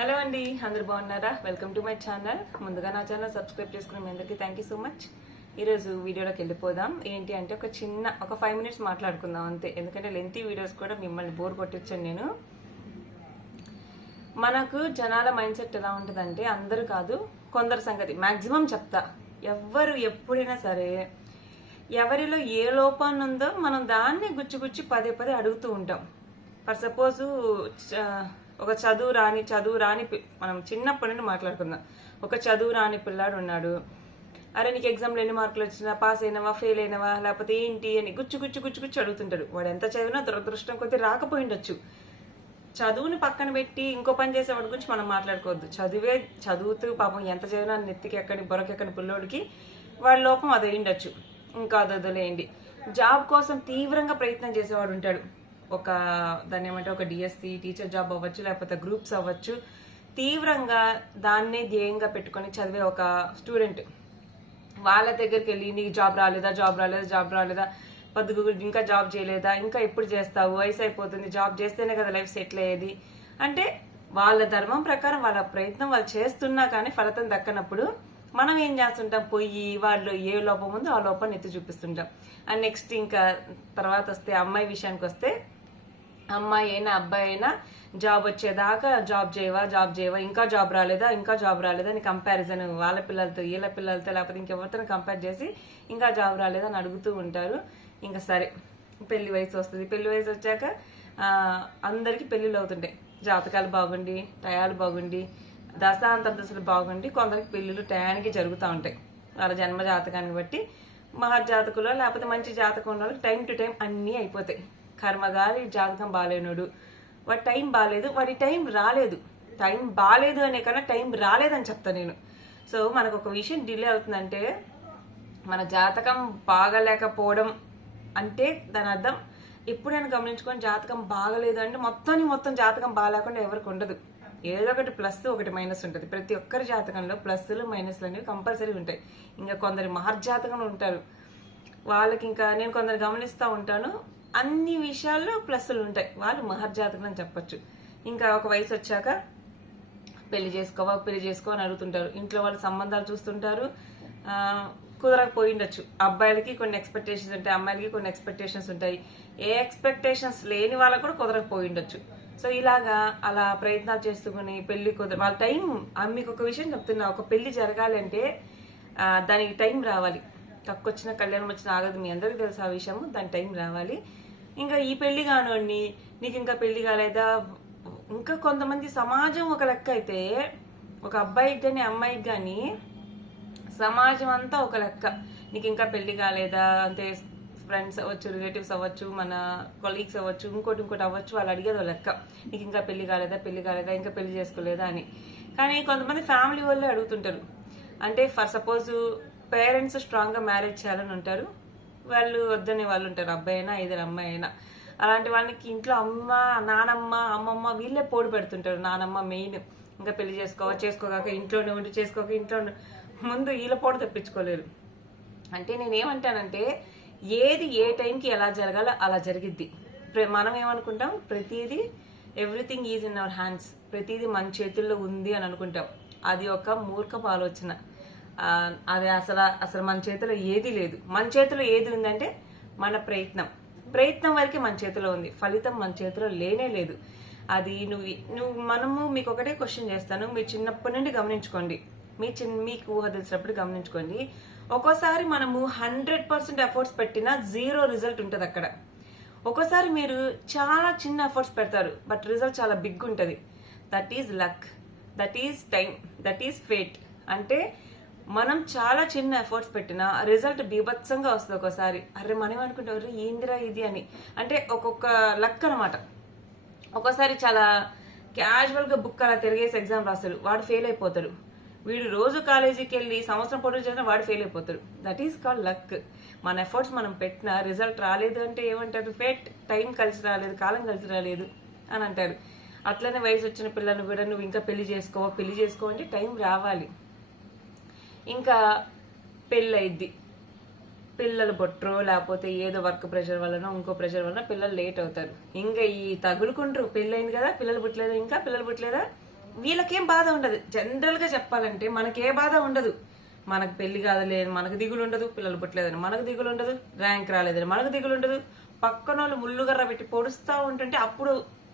Hello అండి, అందరు బాగున్నారా? Welcome to my channel. ముందుగా నా ఛానల్ సబ్స్క్రైబ్ చేసుకున్న మీ అందరికీ థ్యాంక్ యూ సో మచ్. ఈరోజు వీడియోలోకి వెళ్ళిపోదాం. ఏంటి అంటే ఒక 5 మినిట్స్ మాట్లాడుకుందాం అంతే. ఎందుకంటే లెంతీ వీడియోస్ కూడా మిమ్మల్ని బోర్ కొట్టించాను నేను. మనకు జనాల మైండ్ సెట్ ఎలా ఉంటుందంటే, అందరూ కాదు కొందరు సంగతి మ్యాక్సిమం చెప్తా. ఎవ్వరు ఎప్పుడైనా సరే ఎవరిలో ఏ లోపాన్ని ఉందో మనం దాన్ని గుచ్చి పదే పదే అడుగుతూ ఉంటాం. ఫర్ సపోజు ఒక చదువు రాని మనం చిన్నప్పటి నుండి మాట్లాడుకుందాం. ఒక చదువు రాని పిల్లాడు ఉన్నాడు. అరే నీకు ఎగ్జామ్లో ఎన్ని మార్కులు వచ్చినా, పాస్ అయినవా, ఫెయిల్ అయినవా, లేకపోతే ఏంటి అని గుచ్చి అడుగుతుంటాడు. వాడు ఎంత చదివినా దురదృష్టం కొద్దీ రాకపోయిండొచ్చు. చదువుని పక్కన పెట్టి ఇంకో పని చేసేవాడి గురించి మనం మాట్లాడుకోవద్దు. చదువుతూ పాపం ఎంత చదివినా నెత్తికి ఎక్కడి బొరకెక్కని పిల్లోడికి వాడి లోపం అది అయ్యిండొచ్చు. ఇంకా అదొదిలేయండి. జాబ్ కోసం తీవ్రంగా ప్రయత్నం చేసేవాడు ఉంటాడు. దాన్ని ఏమంటే ఒక డిఎస్సి టీచర్ జాబ్ అవ్వచ్చు, లేకపోతే గ్రూప్స్ అవ్వచ్చు. తీవ్రంగా దాన్నే ధ్యేయంగా పెట్టుకొని చదివే ఒక స్టూడెంట్ వాళ్ళ దగ్గరికి వెళ్ళి నీకు జాబ్ రాలేదా, పొద్దుగు ఇంకా జాబ్ చేయలేదా, ఇంకా ఎప్పుడు చేస్తావు, వయసు అయిపోతుంది, జాబ్ చేస్తేనే కదా లైఫ్ సెటిల్ అయ్యేది అంటే, వాళ్ళ ధర్మం ప్రకారం వాళ్ళ ప్రయత్నం వాళ్ళు చేస్తున్నా కానీ ఫలితం దక్కనప్పుడు మనం ఏం చేస్తుంటాం, పోయి వాళ్ళు ఏ లోపం ఉందో ఆ లోపాన్ని ఎత్తి చూపిస్తుంటాం. అండ్ నెక్స్ట్ ఇంకా తర్వాత వస్తే అమ్మాయి విషయానికి వస్తే, అమ్మాయి అయినా అబ్బాయి అయినా జాబ్ వచ్చేదాకా జాబ్ చేయవా, ఇంకా జాబ్ రాలేదా అని కంపారిజన్ వాళ్ళ పిల్లలతో వీళ్ళ పిల్లలతో లేకపోతే ఇంకెవరితో కంపేర్ చేసి ఇంకా జాబ్ రాలేదా అని అడుగుతూ ఉంటారు. ఇంకా సరే పెళ్లి వయసు వస్తుంది. పెళ్లి వయసు వచ్చాక అందరికి పెళ్లిళ్ళు అవుతుంటాయి. జాతకాలు బాగుండి, టయాలు బాగుండి, దశలు బాగుండి కొందరికి పెళ్లిళ్ళు టయానికి జరుగుతూ ఉంటాయి. వాళ్ళ జన్మ జాతకాన్ని బట్టి మహర్జాతకులో లేకపోతే మంచి జాతకం ఉన్న వాళ్ళకి టైం టు టైం అన్నీ అయిపోతాయి. కర్మగారి జాతకం బాగాలేనుడు, వాడి టైం బాగాలేదు, వాడి టైం రాలేదు. టైం బాగాలేదు అనే కన్నా టైం రాలేదని చెప్తాను నేను. సో మనకు ఒక విషయం డిలే అవుతుందంటే, మన జాతకం బాగలేకపోవడం అంటే దాని అర్థం ఎప్పుడైనా గమనించుకొని జాతకం బాగలేదు అంటే మొత్తం జాతకం బాగాలేకుండా ఎవరికి ఉండదు. ఏదో ఒకటి ప్లస్ ఒకటి మైనస్ ఉంటుంది. ప్రతి ఒక్కరి జాతకంలో ప్లస్లు మైనస్లు అనేవి కంపల్సరీ ఉంటాయి. ఇంకా కొందరు మహర్జాతకంలో ఉంటారు, వాళ్ళకి ఇంకా నేను కొందరు గమనిస్తూ ఉంటాను, అన్ని విషయాల్లో ప్లస్లు ఉంటాయి, వాళ్ళు మహర్జాతకం అని చెప్పొచ్చు. ఇంకా ఒక వయసు వచ్చాక పెళ్లి చేసుకో అని అడుగుతుంటారు. ఇంట్లో వాళ్ళు సంబంధాలు చూస్తుంటారు, కుదరకపోయిండొచ్చు. అబ్బాయిలకి కొన్ని ఎక్స్పెక్టేషన్స్ ఉంటాయి, అమ్మాయిలకి కొన్ని ఎక్స్పెక్టేషన్స్ ఉంటాయి. ఏ ఎక్స్పెక్టేషన్స్ లేని వాళ్ళకు కూడా కుదరకపోయిండొచ్చు. సో ఇలాగా అలా ప్రయత్నాలు చేసుకుని పెళ్లి వాళ్ళ టైం. మీకు ఒక విషయం చెప్తున్నా, ఒక పెళ్లి జరగాలి అంటే దానికి టైం రావాలి. తక్కువచ్చిన కళ్యాణం వచ్చిన ఆగదు, మీ అందరికీ తెలుసు ఆ విషయం. దాని టైం రావాలి. ఇంకా ఈ పెళ్లి కానివ్వండి, నీకు ఇంకా పెళ్లి కాలేదా, ఇంకా కొంతమంది సమాజం ఒక లెక్క అయితే, ఒక అబ్బాయికి కానీ అమ్మాయికి కానీ సమాజం అంతా ఒక లెక్క. నీకు ఇంకా పెళ్లి కాలేదా అంటే ఫ్రెండ్స్ అవ్వచ్చు, రిలేటివ్స్ అవ్వచ్చు, మన కొలీగ్స్ అవ్వచ్చు, ఇంకోటి అవ్వచ్చు, వాళ్ళు అడిగేది ఒక లెక్క. నీకు ఇంకా పెళ్లి కాలేదా, ఇంకా పెళ్లి చేసుకోలేదా అని. కానీ కొంతమంది ఫ్యామిలీ వాళ్ళే అడుగుతుంటారు. అంటే ఫర్ సపోజ్ పేరెంట్స్ స్ట్రాంగ్గా మ్యారేజ్ చేయాలని ఉంటారు, వాళ్ళు వద్దనే వాళ్ళు ఉంటారు, అబ్బాయి అయినా ఇద్దరు అమ్మాయి అయినా. అలాంటి వాళ్ళకి ఇంట్లో నానమ్మ అమ్మమ్మ వీళ్ళే పోటీ పెడుతుంటారు. నానమ్మ మెయిన్, ఇంకా పెళ్లి చేసుకోగాక ఇంట్లోనే ఉండి ఇంట్లో ముందు వీళ్ళ పోటీ తెప్పించుకోలేరు. అంటే నేనేమంటానంటే, ఏది ఏ టైంకి ఎలా జరగాలో అలా జరిగిద్ది. మనం ఏమనుకుంటాం, ప్రతిదీ everything is in our hands, ప్రతిదీ మన చేతుల్లో ఉంది అని అనుకుంటాం. అది ఒక మూర్ఖపు ఆలోచన. అది అసలు మన చేతిలో ఏది లేదు. మన చేతిలో ఏది ఉందంటే మన ప్రయత్నం వరకే మన చేతిలో ఉంది, ఫలితం మన చేతిలో లేనే లేదు. అది మీకు ఒకటే క్వశ్చన్ చేస్తాను. మీరు చిన్నప్పటి నుండి గమనించుకోండి, మీకు ఊహ తెలిసినప్పుడు గమనించుకోండి. ఒక్కోసారి మనము 100% ఎఫర్ట్స్ పెట్టినా 0 రిజల్ట్ ఉంటుంది అక్కడ. ఒక్కోసారి మీరు చాలా చిన్న ఎఫర్ట్స్ పెడతారు, బట్ రిజల్ట్ చాలా బిగ్ ఉంటుంది. That is luck, that is time, that is fate. అంటే మనం చాలా చిన్న ఎఫర్ట్స్ పెట్టినా రిజల్ట్ బీభత్సంగా వస్తుంది ఒక్కోసారి. అరే మనం ఏమనుకుంటాం, ఏందిరా ఇది అని. అంటే ఒక్కొక్క లక్ అనమాట. ఒక్కోసారి చాలా క్యాజువల్గా బుక్ అలా తిరిగేసి ఎగ్జామ్ రాస్తాడు, వాడు ఫెయిల్ అయిపోతాడు. వీడు రోజు కాలేజీకి వెళ్ళి సంవత్సరం పొడుగు చేసినా వాడు ఫెయిల్ అయిపోతాడు. That is called luck. మన ఎఫర్ట్స్ మనం పెట్టినా రిజల్ట్ రాలేదు అంటే ఏమంటారు, ఫేట్, టైం కలిసి రాలేదు, కాలం కలిసి రాలేదు అని అంటారు. అట్లనే వయసు వచ్చిన పిల్లలను కూడా నువ్వు ఇంకా పెళ్లి చేసుకో అంటే టైం రావాలి. ఇంకా పెళ్ళి అయింది, పిల్లలు పుట్టరు, లేకపోతే ఏదో వర్క్ ప్రెషర్ వలన ఇంకో ప్రెషర్ వలన పిల్లలు లేట్ అవుతారు. ఇంకా ఈ తగులుకుంటారు, పెళ్ళి అయింది కదా పిల్లలు పుట్టలేదా, వీళ్ళకేం బాధ ఉండదు. జనరల్ గా చెప్పాలంటే మనకే బాధ ఉండదు. మనకు పెళ్లి కాదులే మనకు దిగులు ఉండదు, పిల్లలు పుట్టలేదని మనకు దిగులు ఉండదు, ర్యాంక్ రాలేదని మనకు దిగులు ఉండదు. పక్కన వాళ్ళు ముళ్ళుగర్ర పెట్టి పొడుస్తూ ఉంటుంటే అప్పుడు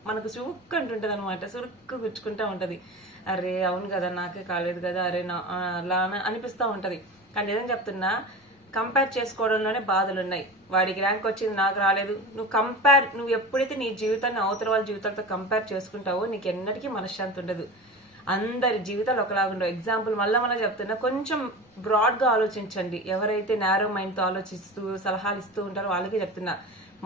మనకు సురుక్కు అంటుంటది అనమాట, సురుక్కు గుచ్చుకుంటా ఉంటది. అరే అవును కదా నాకే కాలేదు కదా, అరే నా అలా అనిపిస్తూ ఉంటది. కానీ ఏదైనా చెప్తున్నా, కంపేర్ చేసుకోవడంలోనే బాధలు ఉన్నాయి. వాడికి ర్యాంక్ వచ్చింది నాకు రాలేదు, నువ్వు ఎప్పుడైతే నీ జీవితాన్ని అవతల వాళ్ళ జీవితాలతో కంపేర్ చేసుకుంటావో నీకు ఎన్నటికీ మనశ్శాంతి ఉండదు. అందరి జీవితాలు ఒకలాగుండవు. ఎగ్జాంపుల్ మళ్ళా చెప్తున్నా, కొంచెం బ్రాడ్గా ఆలోచించండి. ఎవరైతే నేరో మైండ్తో ఆలోచిస్తూ సలహాలు ఇస్తూ ఉంటారో వాళ్ళకి చెప్తున్నా,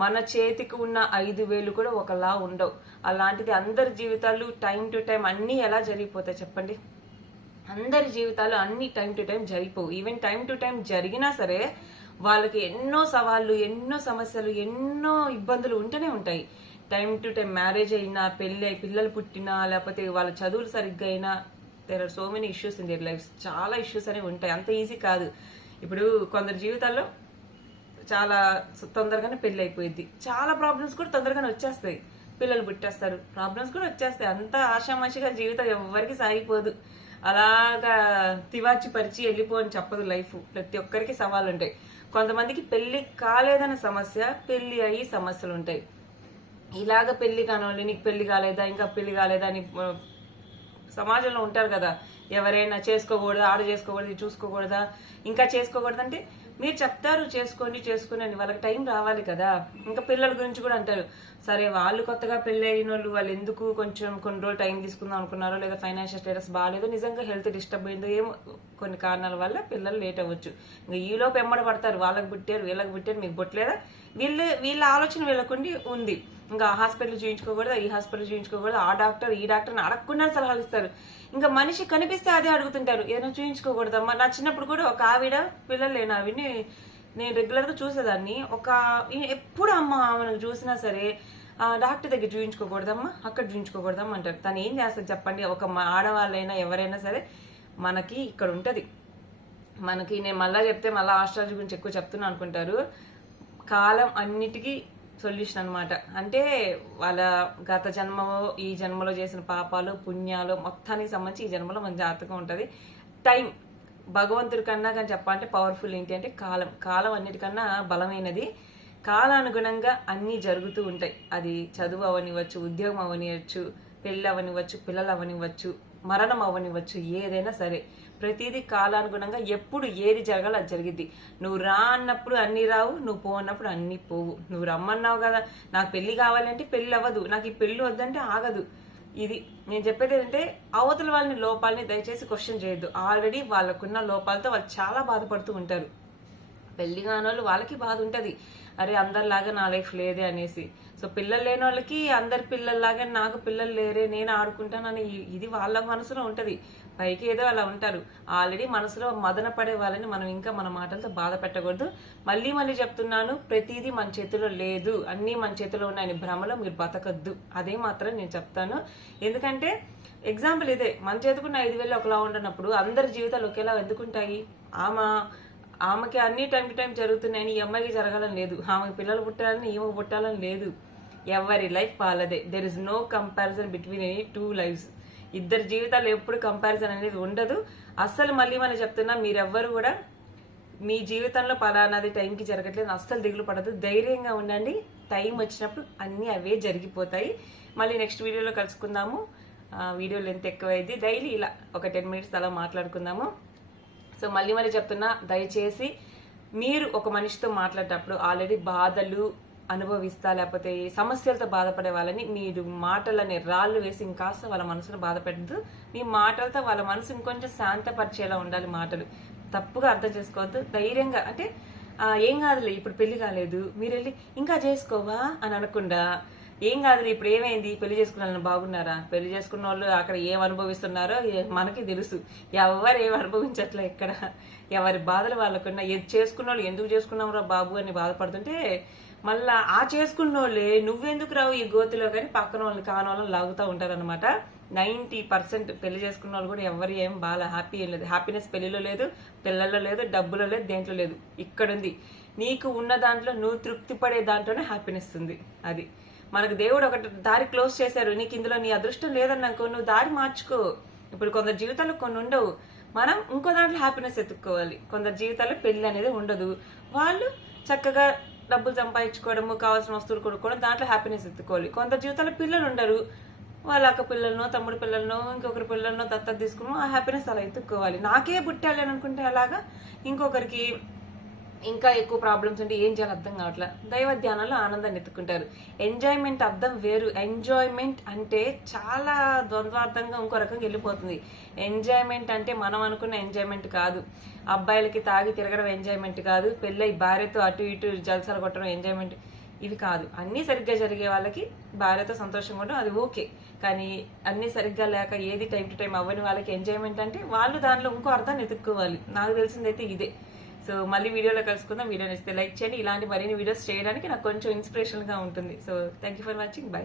మన చేతికి ఉన్న 5,000 కూడా ఒకలా ఉండవు. అలాంటిది అందరి జీవితాలు టైం టు టైం అన్నీ ఎలా జరిగిపోతాయి చెప్పండి? అందరి జీవితాలు అన్ని టైం టు టైం జరిగిపోవు. ఈవెన్ టైం టు టైం జరిగినా సరే వాళ్ళకి ఎన్నో సవాళ్ళు, ఎన్నో సమస్యలు, ఎన్నో ఇబ్బందులు ఉంటూనే ఉంటాయి. టైం టు టైం మ్యారేజ్ అయినా, పెళ్ళి అయి పిల్లలు పుట్టినా, లేకపోతే వాళ్ళ చదువులు సరిగ్గా అయినా, there are so many issues in their life. చాలా ఇష్యూస్ అనేవి ఉంటాయి, అంత ఈజీ కాదు. ఇప్పుడు కొందరు జీవితాల్లో చాలా తొందరగానే పెళ్లి అయిపోయింది, చాలా ప్రాబ్లమ్స్ కూడా తొందరగానే వచ్చేస్తాయి. పిల్లలు పుట్టేస్తారు, ప్రాబ్లమ్స్ కూడా వచ్చేస్తాయి. అంత ఆషామాషిగా జీవితం ఎవరికి సాగిపోదు. అలాగా తివాచి పరిచి వెళ్ళిపోని చెప్పదు లైఫ్. ప్రతి ఒక్కరికి సవాళ్ళు ఉంటాయి. కొంతమందికి పెళ్లి కాలేదన్న సమస్య, పెళ్లి అయ్యి సమస్యలు ఉంటాయి. ఇలాగ పెళ్లి కానివ్వండి, నీకు పెళ్లి కాలేదా, ఇంకా పెళ్లి కాలేదా అని సమాజంలో ఉంటారు కదా. ఎవరైనా చేసుకోకూడదా, ఆడ చేసుకోకూడదు, చూసుకోకూడదా, ఇంకా చేసుకోకూడదంటే మీరు చెప్తారు చేసుకొని అని. వాళ్ళకి టైం రావాలి కదా. ఇంకా పిల్లల గురించి కూడా అంటారు, సరే వాళ్ళు కొత్తగా పెళ్లి అయిన వాళ్ళు ఎందుకు కొంచెం కొన్ని రోజులు టైం తీసుకుందాం అనుకున్నారో, లేదా ఫైనాన్షియల్ స్టేటస్ బాగాలేదో, నిజంగా హెల్త్ డిస్టర్బ్ అయిందో, ఏమో కొన్ని కారణాల వల్ల పిల్లలు లేట్ అవ్వచ్చు. ఇంకా ఈలోపు ఎమ్మడ పడతారు, వాళ్ళకి పుట్టారు వీళ్ళకి పుట్టారు మీకు పుట్టలేదా, వీళ్ళ ఆలోచన వీళ్ళకుండి ఉంది. ఇంకా హాస్పిటల్ చూయించుకోకూడదు, ఈ హాస్పిటల్ చూయించుకోకూడదు, ఆ డాక్టర్ ఈ డాక్టర్ని అడగకుండా సలహాలు ఇస్తారు. ఇంకా మనిషి కనిపిస్తే అదే అడుగుతుంటారు, ఏదైనా చూయించుకోకూడదమ్మా. నా చిన్నప్పుడు కూడా ఒక ఆవిడ, పిల్లలు లేని ఆవిడని నేను రెగ్యులర్ గా చూసేదాన్ని. ఎప్పుడు ఆమెను చూసినా సరే డాక్టర్ దగ్గర చూయించుకోకూడదమ్మా, అక్కడ చూయించుకోకూడదమ్మా అంటారు. తను ఏం చేస్తుంది చెప్పండి? ఒక ఆడవాళ్ళైనా ఎవరైనా సరే మనకి ఇక్కడ ఉంటది. మనకి నేను మళ్ళా చెప్తే మళ్ళీ ఆస్ట్రాలజీ గురించి ఎక్కువ చెప్తున్నా అనుకుంటారు. కాలం అన్నిటికీ సొల్యూషన్ అనమాట. అంటే వాళ్ళ గత జన్మలో ఈ జన్మలో చేసిన పాపాలు పుణ్యాలు మొత్తానికి సంబంధించి ఈ జన్మలో మన జాతకం ఉంటుంది. టైం భగవంతుడి కన్నా కానీ చెప్పాలంటే పవర్ఫుల్ ఏంటి అంటే కాలం అన్నిటికన్నా బలమైనది. కాలానుగుణంగా అన్నీ జరుగుతూ ఉంటాయి. అది చదువు అవనివ్వచ్చు, ఉద్యోగం అవనివ్వచ్చు, పెళ్ళి అవనివ్వచ్చు, పిల్లలు అవనివ్వచ్చు, మరణం అవనివ్వచ్చు, ఏదైనా సరే ప్రతిదీ కాలానుగుణంగా ఎప్పుడు ఏది జరగాలో అది జరిగిద్ది. నువ్వు రా అన్నప్పుడు అన్ని రావు, నువ్వు పో అన్నప్పుడు అన్ని పోవు. నువ్వు రమ్మన్నావు కదా, నాకు పెళ్లి కావాలంటే పెళ్లి అవ్వదు, నాకు ఈ పెళ్లి వద్దంటే ఆగదు. ఇది నేను చెప్పేది ఏంటంటే, అవతల వాళ్ళని లోపాలని దయచేసి క్వశ్చన్ చేయొద్దు. ఆల్రెడీ వాళ్ళకున్న లోపాలతో వాళ్ళు చాలా బాధపడుతూ ఉంటారు. పెళ్లి కాని వాళ్ళు వాళ్ళకి బాధ ఉంటుంది, అరే అందరిలాగా నా లైఫ్ లేదే అనేసి. సో పిల్లలు లేని వాళ్ళకి అందరి పిల్లల్లాగా నాకు పిల్లలు లేరే, నేను ఆడుకుంటానని ఇది వాళ్ళ మనసులో ఉంటది. పైకి ఏదో అలా ఉంటారు. ఆల్రెడీ మనసులో మదన పడే వాళ్ళని మనం ఇంకా మన మాటలతో బాధ పెట్టకూడదు. మళ్ళీ చెప్తున్నాను, ప్రతిదీ మన చేతిలో లేదు, అన్నీ మన చేతిలో ఉన్నాయని భ్రమలో మీరు బతకద్దు. అదే మాత్రం నేను చెప్తాను. ఎందుకంటే ఎగ్జాంపుల్ ఇదే, మన చేతుకున్న 5,000 ఒకలా ఉండనప్పుడు అందరి జీవితాలు ఒకేలా ఎందుకుంటాయి? ఆమెకి అన్ని టైం టు టైం జరుగుతున్నాయని ఈ అమ్మాయికి జరగాలని లేదు, ఆమెకి పిల్లలు పుట్టాలని ఈమెకు పుట్టాలని లేదు. ఎవరి లైఫ్ వాళ్ళదే. There is no comparison between any two lifes. ఇద్దరు జీవితాలు ఎప్పుడు కంపారిజన్ అనేది ఉండదు. అస్సలు మళ్ళీ చెప్తున్నా, మీరెవ్వరు కూడా మీ జీవితంలో పలానాది టైంకి జరగట్లేదు అస్సలు దిగులు పడదు. ధైర్యంగా ఉండండి. టైం వచ్చినప్పుడు అన్నీ అవే జరిగిపోతాయి. మళ్ళీ నెక్స్ట్ వీడియోలో కలుసుకుందాము. వీడియో లెంత్ ఎక్కువైంది. డైలీ ఇలా ఒక 10 minutes అలా మాట్లాడుకుందాము. సో మళ్ళీ చెప్తున్నా, దయచేసి మీరు ఒక మనిషితో మాట్లాడేటప్పుడు ఆల్రెడీ బాధలు అనుభవిస్తా, లేకపోతే సమస్యలతో బాధపడే వాళ్ళని మీరు మాటలని రాళ్ళు వేసి ఇంకాస్త వాళ్ళ మనసును బాధపెట్టద్దు. మీ మాటలతో వాళ్ళ మనసు ఇంకొంచెం శాంతపరిచేలా ఉండాలి. మాటలు తప్పుగా అర్థం చేసుకోవద్దు. ధైర్యంగా అంటే ఏం కాదులే, ఇప్పుడు పెళ్లి కాలేదు, మీరు వెళ్ళి ఇంకా చేసుకోవా అని అనకుండా, ఏం కాదులే ఇప్పుడు ఏమైంది, పెళ్లి చేసుకున్న వాళ్ళని బాగున్నారా, పెళ్లి చేసుకున్న వాళ్ళు అక్కడ ఏం అనుభవిస్తున్నారో మనకి తెలుసు. ఎవరు ఏం అనుభవించట్లే ఇక్కడ. ఎవరి బాధలు వాళ్ళకున్నా. చేసుకున్న వాళ్ళు ఎందుకు చేసుకున్నావురా బాబు అని బాధపడుతుంటే, మళ్ళా ఆ చేసుకున్న వాళ్ళే నువ్వెందుకు రావు ఈ గోతిలో కానీ పక్కన వాళ్ళని కాని వాళ్ళని లాగుతూ ఉంటారు అనమాట. 90% పెళ్లి చేసుకున్న వాళ్ళు కూడా ఎవరు ఏం బాగా హ్యాపీ ఏం లేదు. హ్యాపీనెస్ పెళ్లిలో లేదు, పిల్లల్లో లేదు, డబ్బులో లేదు, దేంట్లో లేదు. ఇక్కడుంది. నీకు ఉన్న దాంట్లో నువ్వు తృప్తి పడే దాంట్లోనే హ్యాపీనెస్ ఉంది. అది మనకు దేవుడు ఒకటి దారి క్లోజ్ చేశారు, నీకు ఇందులో నీ అదృష్టం లేదన్నాకో నువ్వు దారి మార్చుకో. ఇప్పుడు కొందరు జీవితాల్లో కొన్ని ఉండవు, మనం ఇంకో దాంట్లో హ్యాపీనెస్ ఎత్తుక్కోవాలి. కొందరు జీవితాల్లో పెళ్లి అనేది ఉండదు, వాళ్ళు చక్కగా డబ్బులు సంపాదించుకోవడము, కావాల్సిన వస్తువులు కొనుక్కోవడం, దాంట్లో హ్యాపీనెస్ ఎత్తుకోవాలి. కొందరు జీవితాల్లో పిల్లలు ఉండరు, వాళ్ళ అక్క పిల్లలనో తమ్ముడు పిల్లలనో ఇంకొకరి పిల్లలనో దత్తత తీసుకుని ఆ హ్యాపీనెస్ అలా ఎత్తుక్కోవాలి. నాకే పుట్టాలి అని అనుకుంటే అలాగా ఇంకొకరికి ఇంకా ఎక్కువ ప్రాబ్లమ్స్ ఉంటే ఏం చేయాలి అర్థం కావట్లా. దైవ ధ్యానంలో ఆనందాన్ని ఎత్తుకుంటారు. ఎంజాయ్మెంట్ అర్థం వేరు. ఎంజాయ్మెంట్ అంటే చాలా ద్వంద్వార్థంగా ఇంకో రకంగా వెళ్ళిపోతుంది. ఎంజాయ్మెంట్ అంటే మనం అనుకున్న ఎంజాయ్మెంట్ కాదు. అబ్బాయిలకి తాగి తిరగడం ఎంజాయ్మెంట్ కాదు, పెళ్ళై భార్యతో అటు ఇటు జల్సాలు కొట్టడం ఎంజాయ్మెంట్, ఇవి కాదు. అన్నీ సరిగ్గా జరిగే వాళ్ళకి భార్యతో సంతోషంగా ఉండడం అది ఓకే. కానీ అన్నీ సరిగ్గా లేక ఏది టైం టు టైం అవ్వని వాళ్ళకి ఎంజాయ్మెంట్ అంటే వాళ్ళు దానిలో ఇంకో అర్థాన్ని ఎత్తుక్కోవాలి. నాకు తెలిసిందైతే ఇదే. సో మళ్ళీ వీడియోలో కలుసుకుందాం. వీడియో నచ్చితే లైక్ చేయండి. ఇలాంటి మరిన్ని వీడియోస్ చేయడానికి నాకు కొంచెం ఇన్స్పిరేషన్గా ఉంటుంది. So thank you for watching. By.